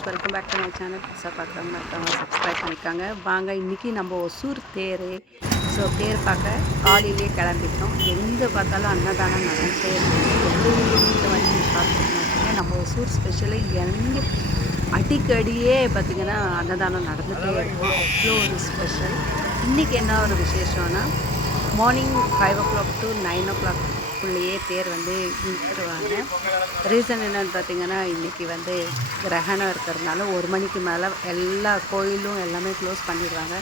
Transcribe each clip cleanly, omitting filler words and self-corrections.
Friends, welcome back to my channel. புதுசாக பார்க்குறவங்க மறக்காம சப்ஸ்கிரைப் பண்ணியிருக்காங்க. வாங்க இன்றைக்கி நம்ம ஒசூர் தேர். ஸோ தேர் பார்க்க காலையிலே கிளம்பிட்டோம். எங்கே பார்த்தாலும் அன்னதானம் நடந்துகிட்டே இருக்குது. எந்த ஊரில் வந்து பார்த்துருக்கோம். நம்ம ஒசூர் ஸ்பெஷலி எங்கே அடிக்கடியே பார்த்திங்கன்னா அன்னதானம் நடந்துகிட்டே இருக்கும். அவ்வளோ ஒரு ஸ்பெஷல். இன்றைக்கி என்ன ஒரு விசேஷம்னா மார்னிங் 5 o'clock to 9 o'clock குள்ளேயே தேர் வந்து இழுத்துருவாங்க. ரீசன் என்னென்னு பார்த்தீங்கன்னா, இன்றைக்கி வந்து கிரகணம் இருக்கிறதுனால 1 மணிக்கு மேலே எல்லா கோயிலும் எல்லாமே க்ளோஸ் பண்ணிடுவாங்க.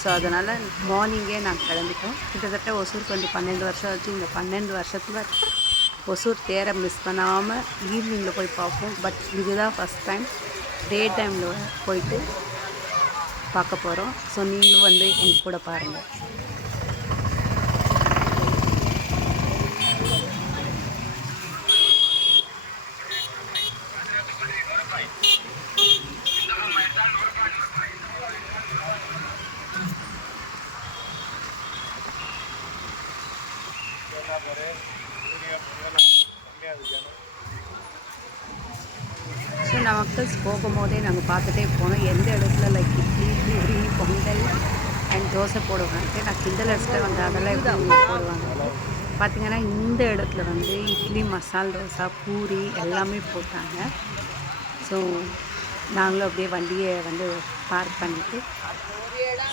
ஸோ அதனால் மார்னிங்கே நாங்கள் கிளம்பிட்டோம். கிட்டத்தட்ட ஒசூருக்கு வந்து 12 வருஷம் ஆச்சு. இந்த 12 வருஷத்தில் ஒசூர் தேரை மிஸ் பண்ணாமல் ஈவினிங்கில் போய் பார்ப்போம். பட் இதுதான் ஃபஸ்ட் டைம் டே டைமில் போயிட்டு பார்க்க போகிறோம். ஸோ நீங்களும் வந்து எங்கள் கூட பாருங்கள். ஸோ நமக்கு போகும்போதே நாங்கள் பார்த்துட்டே போனோம். எந்த இடத்துல லைக் இட்லி, பூரி, பொங்கல் அண்ட் தோசை போடுவாங்க. நான் கிண்டல் அடிச்சுட்டு வந்து அதெல்லாம் எப்படி போடுவாங்க பார்த்திங்கன்னா, இந்த இடத்துல வந்து இட்லி, மசால் தோசை, பூரி எல்லாமே போட்டாங்க. ஸோ நாங்களும் அப்படியே வண்டியை வந்து பார்க் பண்ணிவிட்டு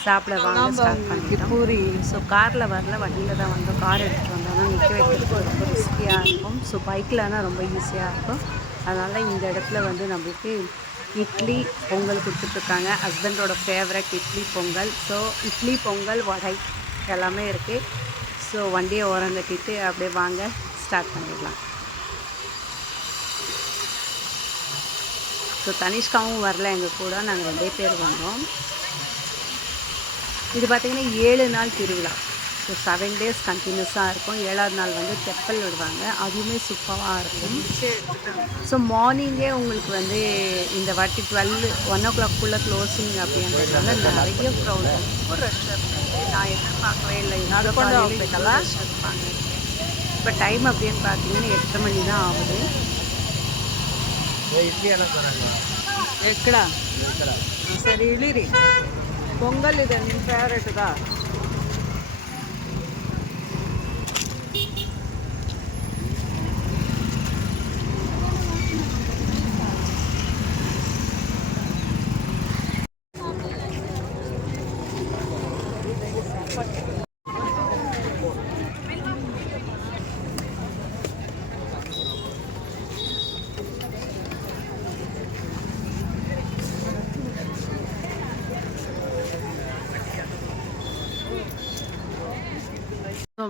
சாப்பிட வாங்க ஸ்டார்ட் பண்ணிட்டோம். பூரி ஸோ காரில் வரல, வண்டியில் தான் வந்தோம். கார் எடுத்துகிட்டு வந்தோம்னா நிற்க வைக்கிறதுக்கு ரொம்ப ரிஸ்கியாக இருக்கும். ஸோ பைக்கில்னா ரொம்ப ஈஸியாக இருக்கும். அதனால் இந்த இடத்துல வந்து நம்மளுக்கு இட்லி, பொங்கல் கொடுத்துட்ருக்காங்க. ஹஸ்பண்டோட ஃபேவரட் இட்லி, பொங்கல். ஸோ இட்லி, பொங்கல், வடை எல்லாமே இருக்குது. ஸோ வண்டியை ஓரம் கட்டிட்டு அப்படியே வாங்க ஸ்டார்ட் பண்ணிடலாம். ஸோ தனிஷ்காவும் வரல எங்கள் கூட. நாங்கள் 2 பேர் வந்தோம். இது பார்த்திங்கன்னா 7 நாள் திருவிழா. ஸோ 7 days கண்டினியூஸாக இருக்கும். 7ஆவது நாள் வந்து தெப்பல் விடுவாங்க. அதுவுமே சூப்பராக இருக்கும். ஸோ மார்னிங்கே உங்களுக்கு வந்து இந்த வாட்டி 1 o'clock க்ளோசிங் அப்படின்றதுனால நிறைய க்ரௌட், ரொம்ப ரஷ் இருப்பாங்க. நான் எதிர்பார்க்கவே இல்லை. அதை கொண்டு ரஷ் இருப்பாங்க. இப்போ டைம் அப்படின்னு பார்த்தீங்கன்னா 8 மணி தான் ஆகுது. ఎక్కడ సరే ఇలిరి పొంగల్ ಇದೆ ನಿಮ್ಮ ಫೇವರೇಟ್గా.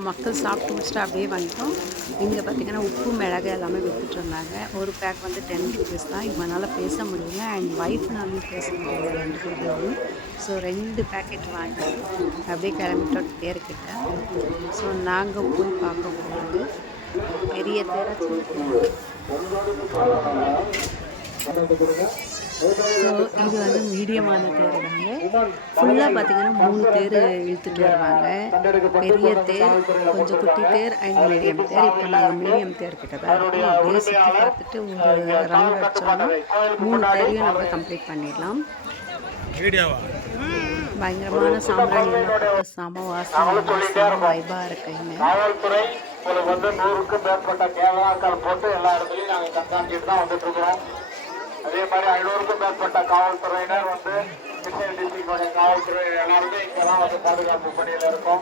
மக்கள் சாப்பிட்டு முடிச்சுட்டு அப்படியே வந்துட்டோம். இங்கே பார்த்திங்கன்னா உப்பு, மிளகு எல்லாமே விற்றுட்டு இருந்தாங்க. ஒரு பேக் வந்து 10 rupees தான். இவனால் பேச முடியல அண்ட் ஒய்ஃப்னாலும் பேச முடியல 2 பேரும். ஸோ 2 பேக்கெட் வாங்கி அப்படியே கிளம்பிட்டோம் தேர்கிட்ட. ஸோ நாங்கள் போய் பார்க்க போகிறது பெரிய தேரை. ஸோ இது வந்து மீடியமான தேர் தாங்க. ஃபுல்லாக பார்த்திங்கன்னா 3 தேர் இழுத்துட்டு வருவாங்க. பெரிய தேர், கொஞ்சம் குட்டி தேர் அண்ட் மீடியம் தேர். இப்போ நாங்கள் மீடியம் தேர்கிட்ட தான் இருக்கோம். அப்படியே சுற்றி பார்த்துட்டு ஒரு ரவுண்ட் அடித்தோம்னா 3 தேரையும் நம்ம கம்ப்ளீட் பண்ணிடலாம். பயங்கரமான சாம்பிராணி செம வாசனை, செம வைபாக இருக்குங்க. வந்து 100க்கும் மேற்பட்ட கேமராக்கள் போட்டு எல்லா இடத்துலையும் நாங்கள் கண்காணிச்சுட்டு தான் வந்துட்டு இருக்கிறோம். அதே மாதிரி 500க்கும் மேற்பட்ட காவல்துறையினர் வந்து கிருஷ்ணகிரி டிஸ்ட்ரிக்டோடைய காவல்துறை எல்லாருமே இங்கெல்லாம் வந்து பாதுகாப்பு பணியில் இருக்கும்.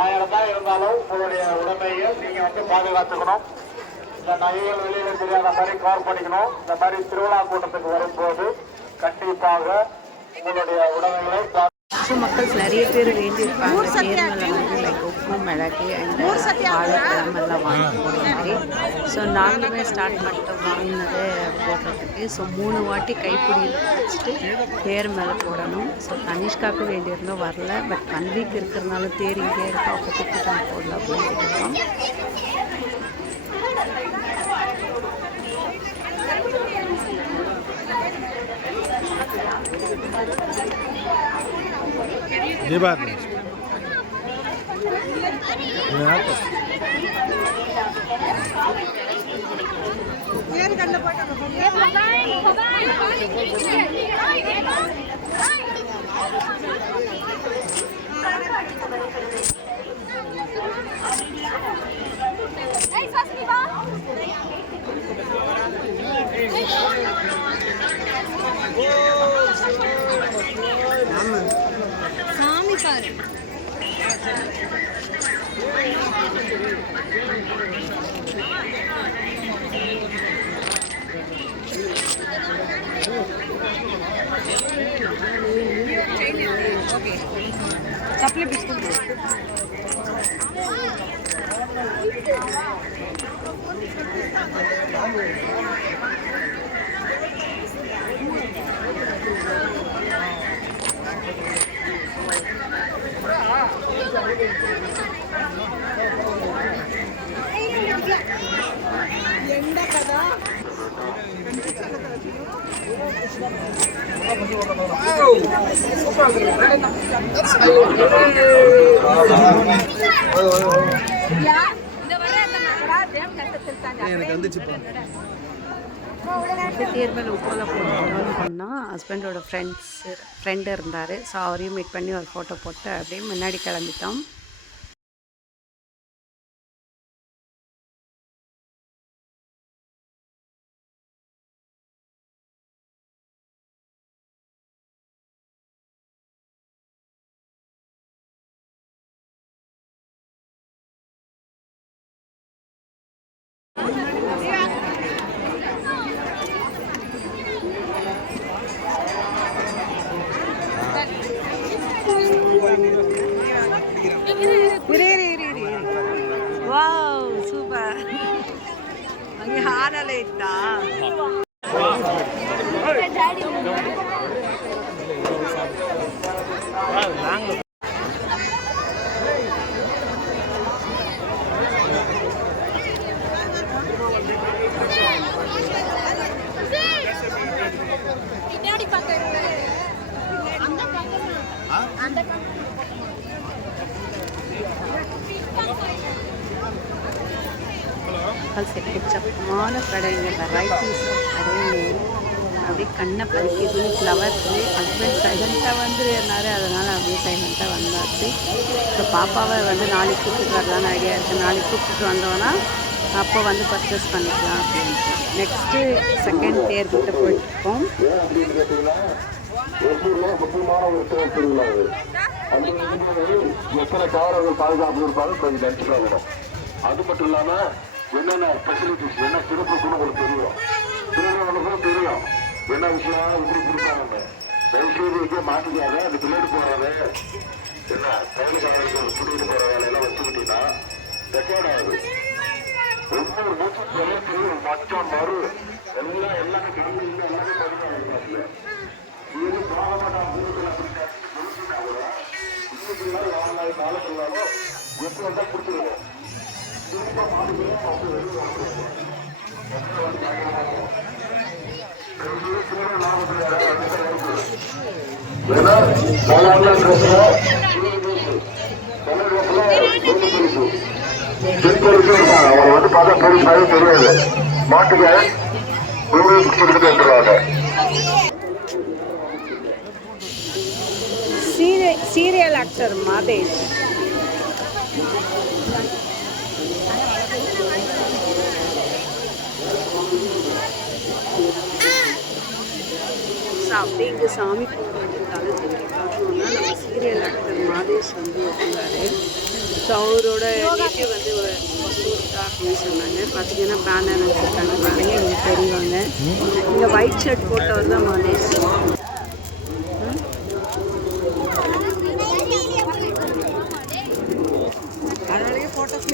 1000 தான் இருந்தாலும் உங்களுடைய உடமையை நீங்கள் வந்து பாதுகாத்துக்கணும். இந்த நகைகள் வெளியில் தெரியாத மாதிரி கவர் பண்ணிக்கணும். இந்த மாதிரி திருவிழா கூட்டத்துக்கு வரும்போது கண்டிப்பாக உங்களுடைய உடமைகளை. ஸோ மக்கள் நிறைய பேர் வேண்டியிருப்பாங்க தேர்தலில் வந்து லைக் உப்பு, மிளகு அண்ட் வாழைப்பழம் எல்லாம் வாங்கி போடுற மாதிரி. ஸோ நாங்களுமே ஸ்டார்ட் பண்ணிட்டோம் வாங்கினதை போடுறதுக்கு. ஸோ 3 வாட்டி கைப்பிடியில் வச்சுட்டு தேர் மேலே போடணும். ஸோ தனிஷ்காவுக்கு வேண்டியிருந்தோம், வரல. பட் 1 week இருக்கிறதுனால தேர் இங்கே இருக்கா, அப்போ கூப்பிட்டு போடலாம் அப்படின்னு சொல்லியிருக்கோம். ये बात नहीं சாமி பாரு चपले बिस्कुट தேர்வில் உப்போல போட்டு பண்ணால் ஹஸ்பண்டோட ஃப்ரெண்டு இருந்தார். ஸோ அவரையும் மீட் பண்ணி ஒரு ஃபோட்டோ போட்டு அப்படியே முன்னாடி கிளம்பிட்டோம். ವಾವ್ ಸೂಪರ್ ಹಂಗೆ ಹಾಲೆಲ್ಲ ಇತ್ತಾ எக்கச்சக்கமான கடைங்க, வெரைட்டிஸ் ஆஃப் கடைங்க. அப்படியே கண்ணை பறிக்குது. ஃப்ளவர்ஸு ஹஸ்பண்ட் சைலண்ட்டாக வந்துருந்தாரு, அதனால் அப்படியே சைலண்ட்டாக வந்தாச்சு. ஸோ பாப்பாவை நாளைக்கு கூப்பிட்டு வரலான்னு ஐடியா இருக்குது. நாளைக்கு கூப்பிட்டு வந்தோன்னா அப்போ பர்ச்சேஸ் பண்ணிக்கலாம் அப்படின்ட்டு. நெக்ஸ்ட்டு செகண்ட் தேர்கிட்ட போயிட்டுருக்கோம். முக்கியமான ஒரு திருவிழா எத்தனை காவலர்கள் பாதுகாப்பு இருப்பாங்க கொஞ்சம் கண்டிப்பாக வரும். அது மட்டும் இல்லாமல் என்னென்ன ஃபெசிலிட்டிஸ் என்ன சிறப்பு கூட உங்களுக்கு தெரியும். திருவிழாவுக்கும் தெரியும் என்ன விஷயம் இப்படி கொடுப்பாங்க. தயவுசெய்து மாட்டிக்காத. அது பிள்ளைடு போறது என்ன கையிலுக்காரர்களுக்கு பிள்ளைடு போற வேலையெல்லாம் வச்சுக்கிட்டீங்கன்னா ரெக்கார்ட் ஆகுது. ஒவ்வொரு நூற்று மச்சம் மறு எல்லாமே கல்வி எல்லாமே பதிவாக இது போக மாட்டான். மூணுக்குள்ள அப்படின்னா கூட இன்னைக்கு வாங்கினாலும் கால சொன்னாலும் எப்படி வந்தால் கொடுத்துருவோம். திரும்ப மாடுகளும் அவங்க வெளியே அவர் பார்த்தா பெருசாக தெரியாது. மாட்டுக்கு கொடுத்துட்டு வந்துடுவாங்க. Serial actor Madhesh. அப்படி இங்கே சாமி போடுறதுக்காக பார்க்கணுன்னா நம்ம சீரியல் ஆக்டர் மாதேஷ் இருந்தார். ஸோ அவரோட நேட்டிவ் ஒசூர்க்கா அப்படின்னு சொன்னாங்க. பார்த்தீங்கன்னா பேனர் வச்சுருக்காங்க பாருங்க, இங்கே தெரியுவாங்க. இங்கே ஒயிட் ஷர்ட் போட்டவர் தான் மாதேஷ். அதனாலேயே ஃபோட்டோஸ்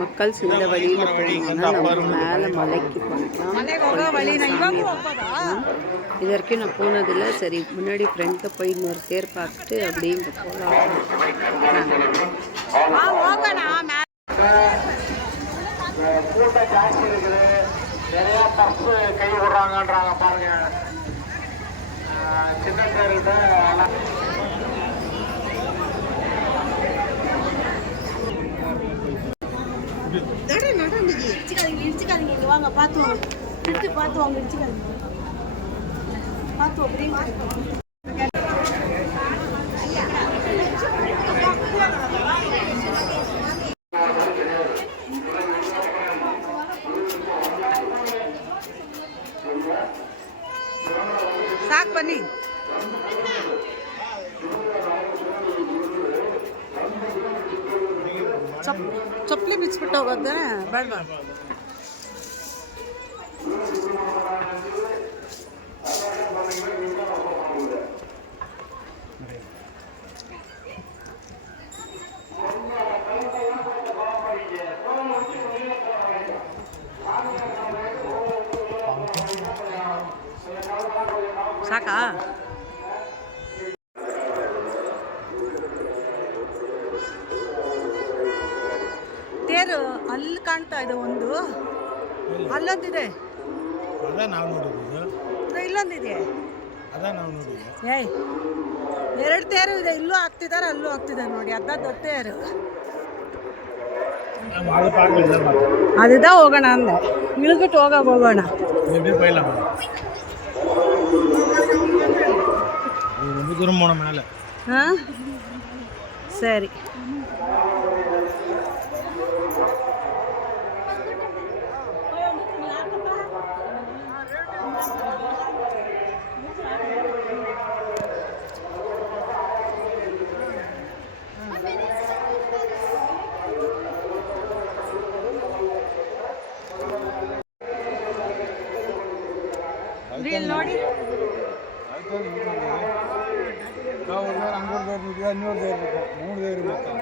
மக்கள் இந்த வழியில் போனோம்னா நம்ம மேலே மலைக்கு போயிடலாம். இது வரைக்கும் நான் போனதில்லை. சரி முன்னாடி ஃப்ரெண்ட்க்கு போய் இன்னொரு தேர் பார்த்துட்டு அப்படியே இங்கே போகலாம். கூட்டம் ஜாஸ்தி இருக்குது. நிறைய பஸ் கை விடுறாங்கன்றாங்க பாருங்க. சின்ன தேர்கிட்ட இடிச்சுக்காதீங்க இங்க வாங்க பார்த்து பார்த்து வாங்க இடிச்சுக்காதீங்க பார்த்து அப்படியே ಸಾಕು ಬನ್ನಿ ಚಪ್ಪಲಿ ಬಿಚ್ಚಿಬಿಟ್ಟು ಹೋಗೋದ ಬೇಡ ಸಾಕಾ ತೇರು ಅಲ್ಲಿ ಕಾಣ್ತಾ ಇದೆ ಒಂದು ಅಲ್ಲೊಂದಿದೆ ಇಲ್ಲೊಂದಿದೆ ಏಯ್ ಎರಡು ತೇರು ಇದೆ ಇಲ್ಲೂ ಹಾಕ್ತಿದ್ದಾರೆ ಅಲ್ಲೂ ಹಾಕ್ತಿದ್ದಾರೆ ನೋಡಿ ಅದ ದೊಡ್ಡ ತೇರು அதுதான் ಹೋಗೋಣ ಅಂದೆ ಇಳಿದ್ಬಿಟ್ಟು ಹೋಗೋಣ ரொம்ப தூரம் போன மேலே சரி ನೋಡಿ இன்னொரு தேர் இருக்கும் 3 தேர் மொத்தம்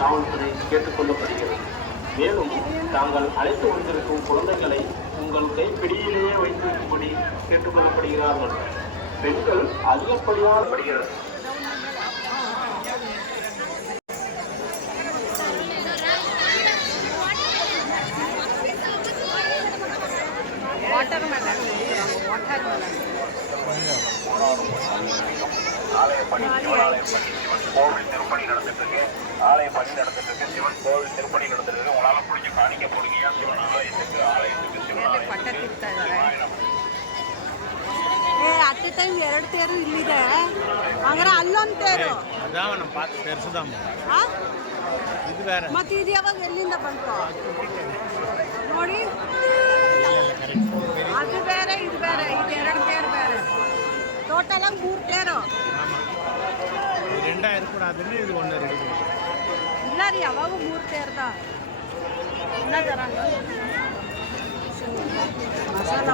காவல்துறை கேட்டுக்கொள்ளப்படுகிறது. மேலும் தாங்கள் அழைத்து வந்திருக்கும் குழந்தைகளை உங்கள் கைப்பிடியிலேயே வைத்திருக்கும்படி கேட்டுக்கொள்ளப்படுகிறார்கள். பெண்கள் அதிகப்படியாக படுகிறது. ஆலய பணி சிவன் கோவில் திருப்பணி நடந்துட்டு இருக்கு. ஆலய பணி நடந்துட்டு இருக்கு. சிவன் கோவில் திருப்பணி நடந்துட்டு இருக்கு. உங்களால முடிஞ்ச காணிக்க போடுங்க. சிவன் ஆலயத்துக்கு ಅಟ್ ಎ ಟೈಮ್ 2 ತೇರು ಇಲ್ಲಿದೆ ಅಂದ್ರೆ ಅಲ್ಲೊಂದು ತೇರು ಮತ್ತೆ ಇದು ಯಾವಾಗ ಎಲ್ಲಿಂದ ಬಂತು ನೋಡಿ ಅದು ಬೇರೆ ಇದು ಬೇರೆ ಇದು 2 ತೇರು ಬೇರೆ ಟೋಟಲ್ ಆಗಿ 3 ತೇರು ಇಲ್ಲ ರೀ ಯಾವಾಗ 3 ತೇರ್ದ ಇಲ್ಲ ತರಂಗ ಮಸಾಲ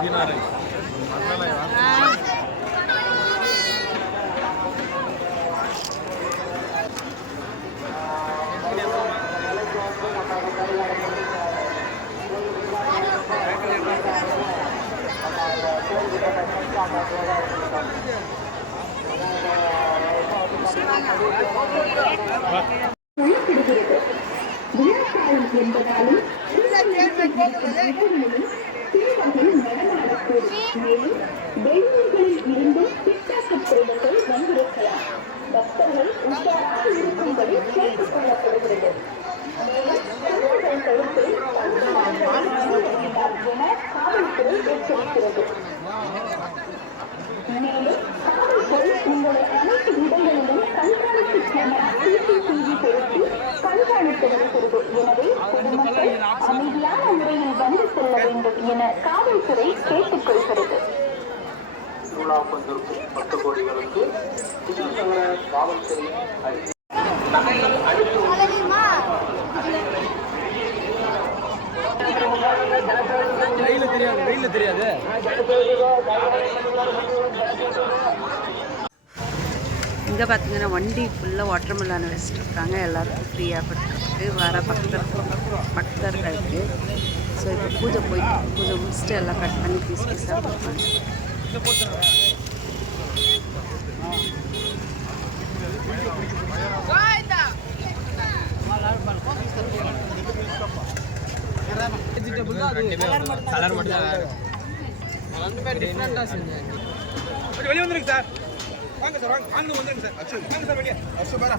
உள்ளப்படுகிறது. விழாக்காலம் என்பதாலும் தீவகையில் நடமாடக்கூடும். மேலும் வெளியூர்களில் இருந்தும் பிட்டாக்கப் குழுக்கள் வந்திருக்கலாம். பக்தர்கள் உஷாராக இருக்கும்படி கேட்டுக் கொள்ளப்படுகிறது. மேலும் குழுக்கள் கருத்தில் என காவல்துறை எச்சரிக்கிறது. மேலும் காவல்துறை உங்களை அனைத்து இடங்களிலும் கண்காணிப்பு கேமரா சிசிடிவி பொருத்தி கண்காணித்து வருகிறது. எனவே பொதுமக்கள் அமைதியான முறையில் வந்து செல்ல வேண்டும் என காவல்துறை கேட்டுக் கொள்கிறது. திருவிழா கொண்டிருக்கும் 10 கோடிகளுக்கு புதுநகர காவல்துறை வெயில தெரியாது இங்கே பார்த்தீங்கன்னா வண்டி ஃபுல்லாக வாட்டர் மெலான் வச்சுருக்காங்க, எல்லாருக்கும் ஃப்ரீயாக கொடுத்துருக்கு வர பக்தர்களுக்கு. ஸோ இப்போ பூஜை முடிச்சுட்டு எல்லாம் கட் பண்ணி பீஸாக கொடுப்பாங்க. கலர் மட்டும் வெளியே வந்துருங்க சார். வாங்க சார், வாங்க வந்துருங்க சார். அச்சு வாங்க சார் வெளியே. அச்சு பாரா.